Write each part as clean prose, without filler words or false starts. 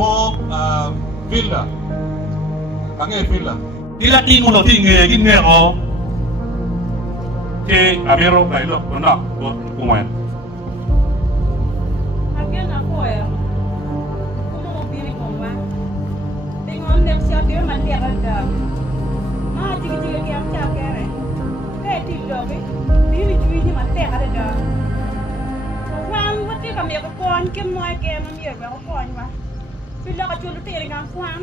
bo villa kange villa ila ti mo lo ti nge o ke abero bailo kona ko kuwen agena koya como biri ngomba tingon dem sia ke man dia ada ma tigi ki am cha kere ke ti dobe biri chui ni man te ada da wan wati ka me ko kon ke mo ke ma mi ko kon wa fi la ka chulu te ngan kwan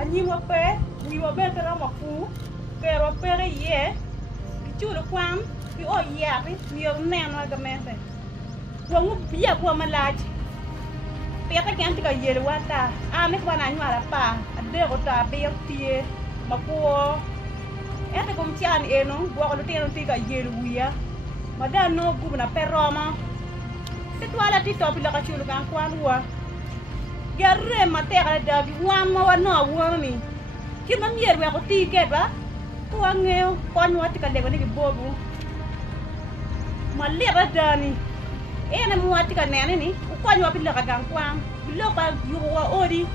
ani wo pe ni wo be tera ma fu pero pere ye chulu kwan fi o ya bi mi o ne no ga mete wangu biya ko malaj pe ka kan ti ka yele wata a me ko na nyara pa ade ko ta be tie ma ko e ta kom ti an eno bo ko te no ti ka yele wiya ma da no gu na peroma se to ala ti to bi la ka chulu kan kwan wa garre ma te ka da bi wan ma wa no wa mi ki ma mier wa ko ti ke ba ko ngeo ko nyoti ka de ko ni bobu ma le ba dani ena muati ka nene ni ko nywa pila ka gang kwam bilo ba yuwa ori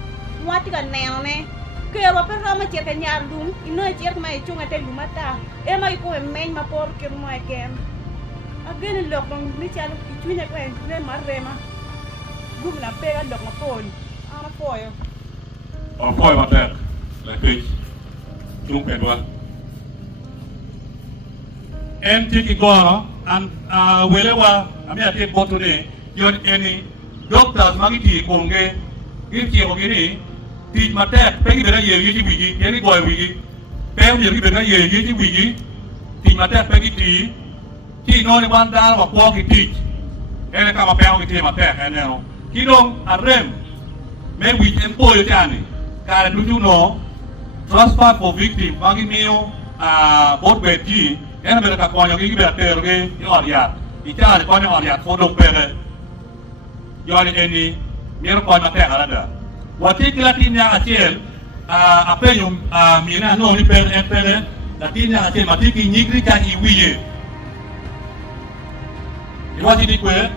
muati ka nene ke ro pe ro ma che ka nyar dum ino che ma e chunga te lumata e ma ko men ma por ke mo e ken agene lok dong ni cha lu chunya ko en ne ma rema gum na pe ga lok ma pon ana poyo o poyo ma ter la ke chung pe do en tiki goro an welewa ami ate botone yon eni doctors magiti konge girti ko gini ti matek pegi bena yegi ji wigi yeni boy wigi pem yegi bena yegi ji wigi ti matek pegi ti no ni banda wa ko ki ti ene kama pem ki ti matek ene no kidong arem me wi tempo yo tani kare duju no transfer for victim magi mio bot beti ene bela ka konyo gi bela terge yo aria ita ko ne aria ko dong pere yo ni eni mir ko na te arada wati klatin ya atel apenyum mina no ni pere latin ya atel matiki nyigri ka iwiye iwati ni kwe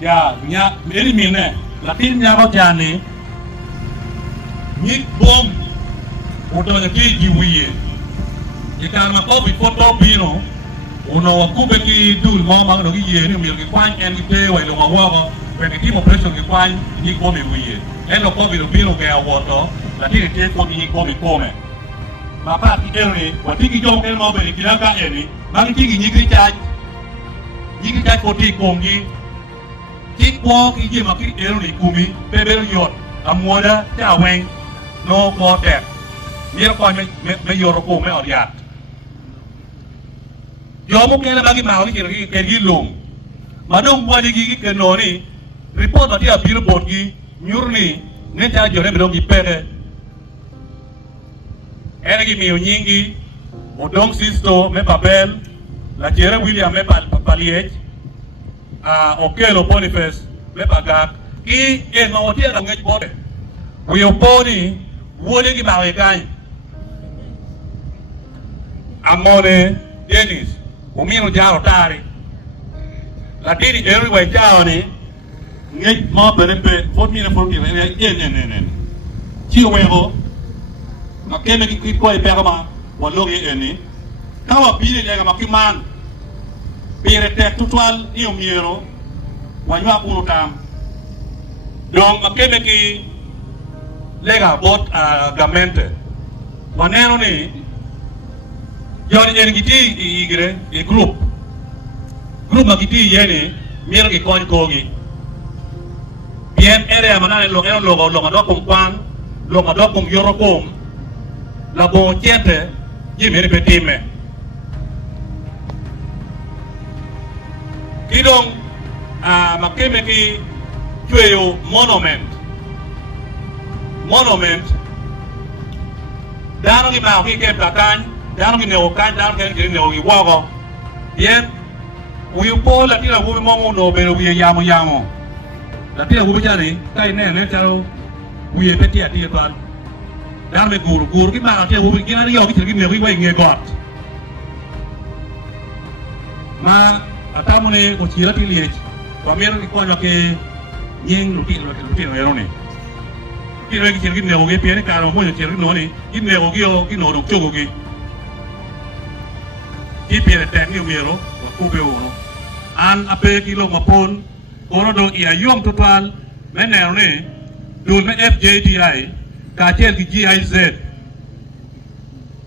ya nya eni mine latin ya ro jani nyig bom uto na ki iwiye ikarma ko bi foto bino uno wakube ki dul mo ma no ye ni mi ki kwan en ki te wa lo wa ko when ki mo pressure ki kwan ni ko mi wiye en lo ko bi lo bino ke awoto la ti te ko ni ko mi come ma pa ti ere wa ti ki jong en mo be ki la ka eni ma ki ki ni ki cha ko ti kongi ti ko ki ye ma ki ere ni kumi be be yot amoda ta wen no ko te mi ko me yoro ko me oriat yo mo kele bagi ma ki ke gi lum madong wadi gi ke noni report ati a billboard gi nyurni ne ta jore be gi pere ere gi mi nyingi odong sisto me papel la jere William me paliet okelo Boniface me pagak ki e ma oti ga ngej bote wi oponi wodi gi ba we kan amone Dennis umino jaro tari lakini eri wa jao ni ngej mo berepe fot mi na fot ki ne ti wego makene ki ko e pega ma walo ye eni kawa bile le ga makiman bire tek tutwal ni omiero wanywa kuno tam donc makene ki lega bot gamente waneno ni Yon en giti igre e group magiti yene mier ki kon kogi bien ere amana lo do kompan lo do kom yoro kom la bon tiete yi mere petime kidong makeme ki tueyo monument dano ki ma ki ke platan dano ki ne okan dano ki ne ogi wago bien wi po la tira wo mo no be wi yamo la tira wo jani kai ne charo wi pe tia tia pan dano me guru ki ma ke wo ki na yo ki ne wi nge got ma atamune ko tira ti liech Pamero ki konyo ke nyeng lutin eroni. Ki re ki chen ki nego ge piene karo mo chen ki noni, ki nego gi o ki no do chogo gi. Ki piene tek ni mero, ko be uno. An ape ki lo mapon, kono do ia yom total, menerne dul me FJDI, ka chen ki GIZ.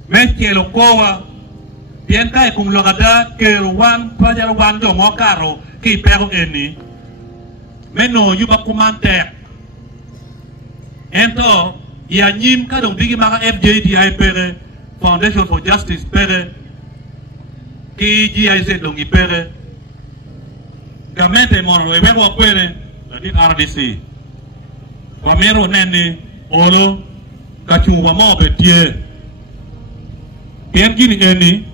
Men chelo kowa bien kai kum logada ke wan pajar wan do mo karo ki pero eni meno yuba kumante ento ya nyim ka dong bigi maka FJDI pere Foundation for Justice pere ki GIZ dong ipere gamente moro e bego pere la di RDC Pamero nene olo kachuwa mo betie bien gini eni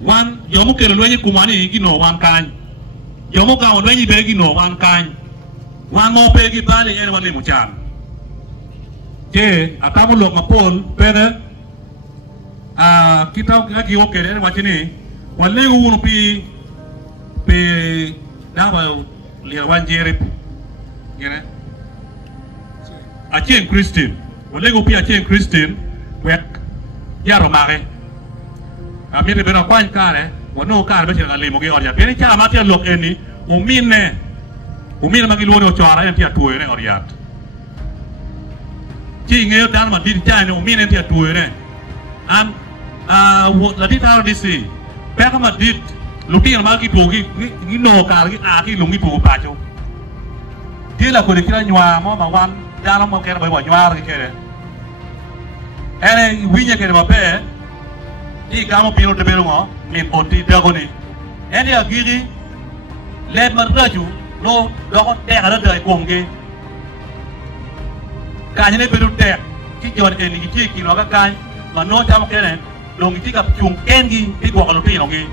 wan yomu kelo lwenyi kumani gino wan kany yomu ka lwenyi be gino wan kany wan mo pe gi bali en wan muchan je atamu lok mapol pere kita gi okere wachini wan le unu pi dawa le wan jere gene a chen Christian wan le pi a chen Christian wek yaro mare Amir bena kwan kare, wano kare besi ngali mogi oriat. Bini cara mati lok eni, umine magi luo chora yang tiap tuwe ne oriat. Ci ngeo dan ma di chai ne umine tiap tuwe ne. An la di tahu di si. Peka ma di luti yang magi tuwe gi no kare gi aki lungi tuwe pacu. Dia lah kau dikira nyua mo bangwan dalam mo kere bawa nyua lagi kere. Ene winya kere bape. Di kamu piro de belungo ni poti dagoni eni agiri le maraju no do te gara de konge kanyene beru te ki jon eni ki no ga kan ma no tam kene long ti ka chung kengi ti go kalu ti no gi